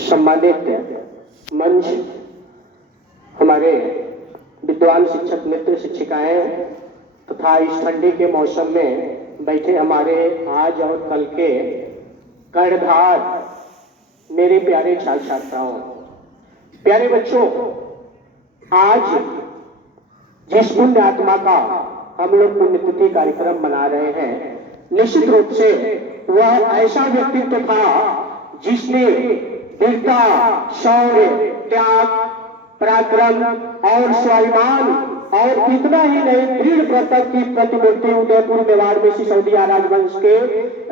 सम्मानित मंच, हमारे विद्वान शिक्षक मित्र शिक्षिकाएं तथा इस ठंडी के मौसम में बैठे हमारे आज और कल के कर्णधार मेरे प्यारे छात्र छात्राओं, प्यारे बच्चों, आज जिस पुण्य आत्मा का हम लोग पुण्यतिथि कार्यक्रम मना रहे हैं, निश्चित रूप से वह ऐसा व्यक्तित्व था जिसने वीरता, शौर्य, त्याग, पराक्रम और स्वाभिमान और इतना ही नहीं, दृढ़ व्रत की प्रतिमूर्ति उदयपुर मेवाड़ में सिसोदिया राजवंश के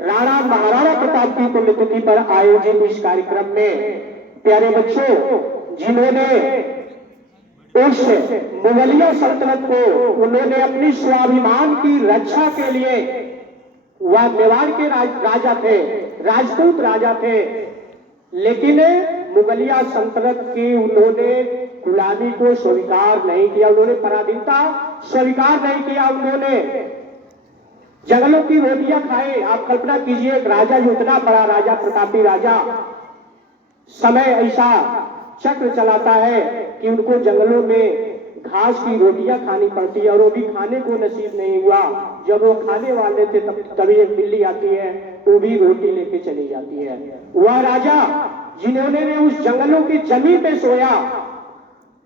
राणा महाराणा प्रताप की पुण्यतिथि पर आयोजित इस कार्यक्रम में प्यारे बच्चों, जिन्होंने उस मुगलिया सल्तनत को उन्होंने अपनी स्वाभिमान की रक्षा के लिए, वह मेवाड़ के राजा थे, राजपूत राजा थे, लेकिन मुगलिया सल्तनत की उन्होंने गुलामी को स्वीकार नहीं किया, उन्होंने पराधीनता स्वीकार नहीं किया, उन्होंने जंगलों की रोटियां खाए। आप कल्पना कीजिए, एक राजा जो इतना बड़ा राजा, प्रतापी राजा, समय ऐसा चक्र चलाता है कि उनको जंगलों में घास की रोटियां खानी पड़ती है और वो भी खाने को नसीब नहीं हुआ। जब वो खाने वाले थे तभी एक बिल्ली आती है, वो भी रोटी लेके चली जाती है। वह राजा जिन्होंने उस जंगलों की जमीन पे सोया,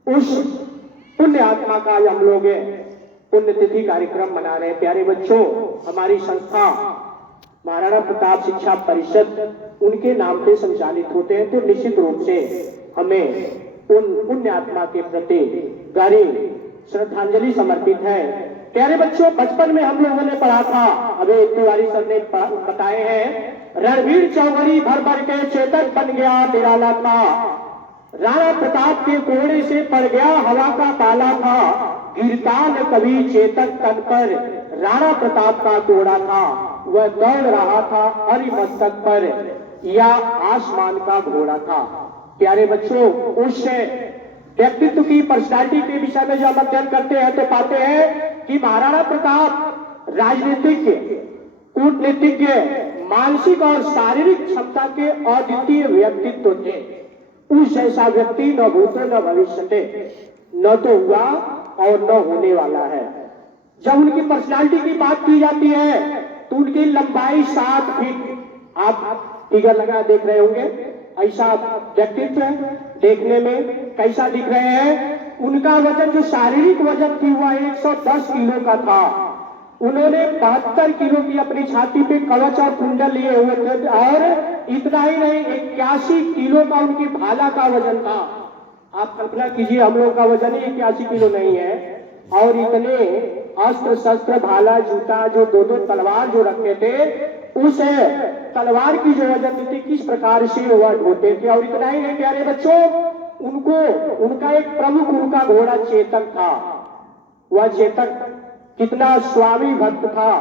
उस पुण्य आत्मा का हम लोग पुण्यतिथि कार्यक्रम मना रहे हैं। प्यारे बच्चों, हमारी संस्था महाराणा प्रताप शिक्षा परिषद उनके नाम पे संचालित होते हैं, तो निश्चित रूप से हमें उन पुण्य आत्मा के प्रति गहरी श्रद्धांजलि समर्पित है। प्यारे बच्चों, बचपन में हम लोगों ने पढ़ा था, अभी तिवारी सर ने बताए हैं, रणवीर चौधरी भर भर के चेतक बन गया निराला था, राणा प्रताप के कोड़े से पड़ गया हवा का ताला था, गिरता न कभी चेतक तन पर राणा प्रताप का कोड़ा था, वह दौड़ रहा था हरि मस्तक पर या आसमान का घोड़ा था। प्यारे बच्चों, उस व्यक्तित्व की पर्सनालिटी के विषय में जब अध्ययन करते हैं तो पाते हैं कि महाराणा प्रताप राजनीतिज्ञ, कूटनीतिज्ञ, मानसिक और शारीरिक क्षमता के अद्वितीय व्यक्तित्व थे। उस जैसा व्यक्ति न भूतो न भविष्य थे, न तो हुआ और न होने वाला है। जब उनकी पर्सनालिटी की बात की जाती है तो उनकी लंबाई 7 फीट, आप फिगर लगा देख रहे होंगे, ऐसा व्यक्तित्व देखने में कैसा दिख रहे हैं। उनका वजन, जो शारीरिक वजन थी, वह 110 किलो का था। उन्होंने 72 किलो की अपनी छाती पे कवच और कुंडल लिए हुए थे और इतना ही नहीं, 81 किलो का उनकी भाला का वजन था। आप कल्पना कीजिए, हम लोग का वजन ही 81 किलो नहीं है, और इतने अस्त्र शस्त्र, भाला, जूता, जो दो तलवार जो रखे थे, उस तलवार की जो वजन थी, किस प्रकार से वह ढोते थे। और इतना ही नहीं प्यारे बच्चों, उनका एक प्रमुख उनका घोड़ा चेतक था। वह चेतक कितना स्वामी भक्त था।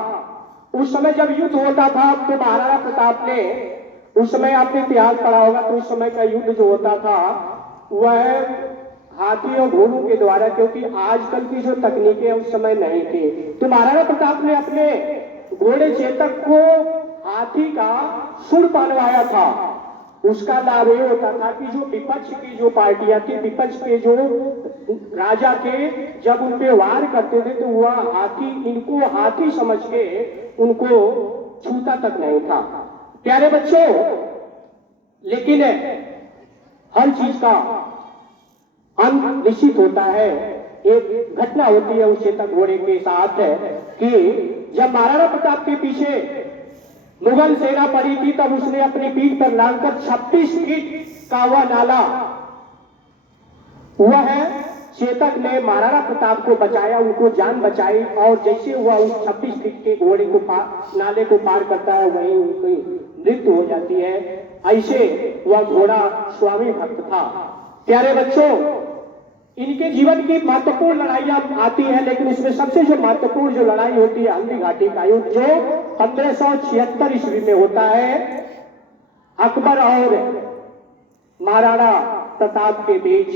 उस समय जब युद्ध होता था तो महाराणा प्रताप ने, उस समय आपने इतिहास पढ़ा होगा, तो उस समय का युद्ध जो होता था वह हाथी और घोड़ों के द्वारा, क्योंकि आजकल की जो तकनीकें उस समय नहीं थी। तो महाराणा प्रताप ने अपने घोड़े चेतक को हाथी का सुर पहनवाया था। उसका लाभ ये होता था कि जो विपक्ष की जो पार्टियां थी, विपक्ष के जो राजा के, जब उन पे वार करते थे तो वह हाथी, इनको हाथी समझ के उनको छूता तक नहीं था। प्यारे बच्चों, लेकिन हर चीज का अंत निश्चित होता है। एक घटना होती है उस चेतक घोड़े के साथ कि जब महाराणा प्रताप के पीछे मुगल सेना पड़ी थी, तब उसने अपनी पीठ पर लादकर 26 फीट का वह नाला, वह चेतक ने महाराणा प्रताप को बचाया, उनको जान बचाई। और जैसे वह उस 26 फीट के घोड़े को नाले को पार करता है, वहीं उनकी मृत्यु हो जाती है। ऐसे वह घोड़ा स्वामी भक्त था। प्यारे बच्चों, इनके जीवन की महत्वपूर्ण लड़ाइयां आती है, लेकिन इसमें सबसे जो महत्वपूर्ण जो लड़ाई होती है हल्दी घाटी का युद्ध, जो 1576 ईस्वी में होता है, अकबर और महाराणा प्रताप के बीच।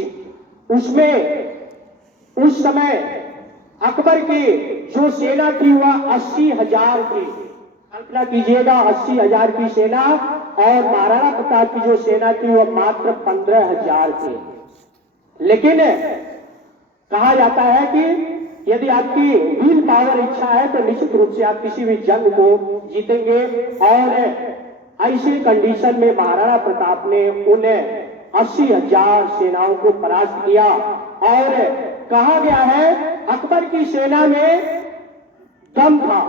उसमें उस समय अकबर की जो सेना थी वह 80,000 थी। कल्पना कीजिएगा 80,000 की सेना और महाराणा प्रताप की जो सेना थी वह मात्र 15,000 थी। लेकिन कहा जाता है कि यदि आपकी विल पावर इच्छा है तो निश्चित रूप से आप किसी भी जंग को जीतेंगे। और ऐसी कंडीशन में महाराणा प्रताप ने उन 80,000 सेनाओं को परास्त किया। और कहा गया है अकबर की सेना में दम था,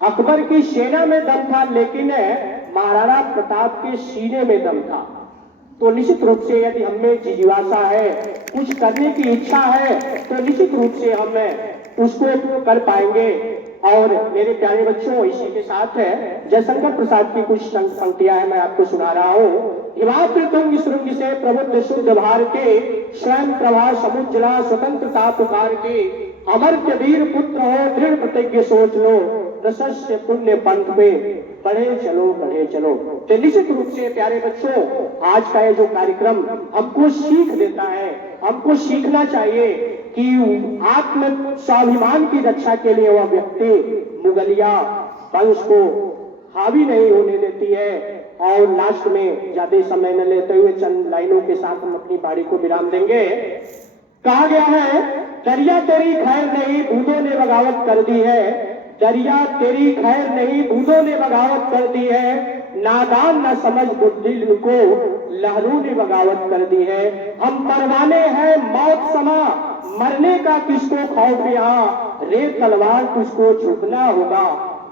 अकबर की सेना में दम था, लेकिन महाराणा प्रताप के सीने में दम था। तो निश्चित रूप से यदि हमें जिज्ञासा है, कुछ करने की इच्छा है, तो निश्चित रूप से हम उसको कर पाएंगे। और मेरे प्यारे बच्चों, इसी के साथ जयशंकर प्रसाद की कुछ पंक्तियां हैं, मैं आपको सुना रहा हूँ। हिमाद्रि तुंग सुरंग से प्रबुद्ध शुद्ध भारती, स्वयं प्रभा समुज्जला स्वतंत्रता पुकार की, अमर के वीर पुत्र हो दृढ़ प्रतिज्ञ सोच लो, प्रशस्य पुण्य पंथ पे बढ़े चलो। तो निश्चित रूप से प्यारे बच्चों, आज का ये जो कार्यक्रम हमको सीख देता है, हमको सीखना चाहिए कि आत्म स्वाभिमान की रक्षा के लिए वह व्यक्ति मुगलिया वंश को हावी नहीं होने देती है। और लास्ट में ज्यादा समय न लेते हुए चंद लाइनों के साथ हम अपनी बारी को विराम देंगे। कहा गया है, दरिया तेरी खैर नहीं बूंदों ने बगावत कर दी है, दरिया तेरी खैर नहीं बूंदों ने बगावत कर दी है, नादान न समझ बुद्धिल को लहरों ने बगावत कर दी है। हम परवाने हैं मौत समा, मरने का किसको खौफ यहाँ, रे तलवार तुझको झुकना होगा,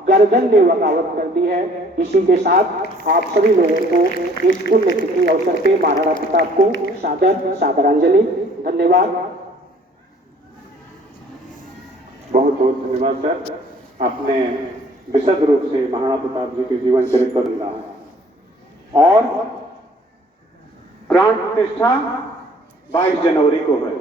गर्दन ने बगावत कर दी है। इसी के साथ आप सभी लोगों को इस पुण्यतिथि अवसर पे महाराणा प्रताप को सादरांजलि। धन्यवाद। बहुत बहुत धन्यवाद सर, आपने विशद रूप से महाराणा प्रताप जी के जीवन चरित्र पर लिखा और प्राण प्रतिष्ठा 22 जनवरी को है।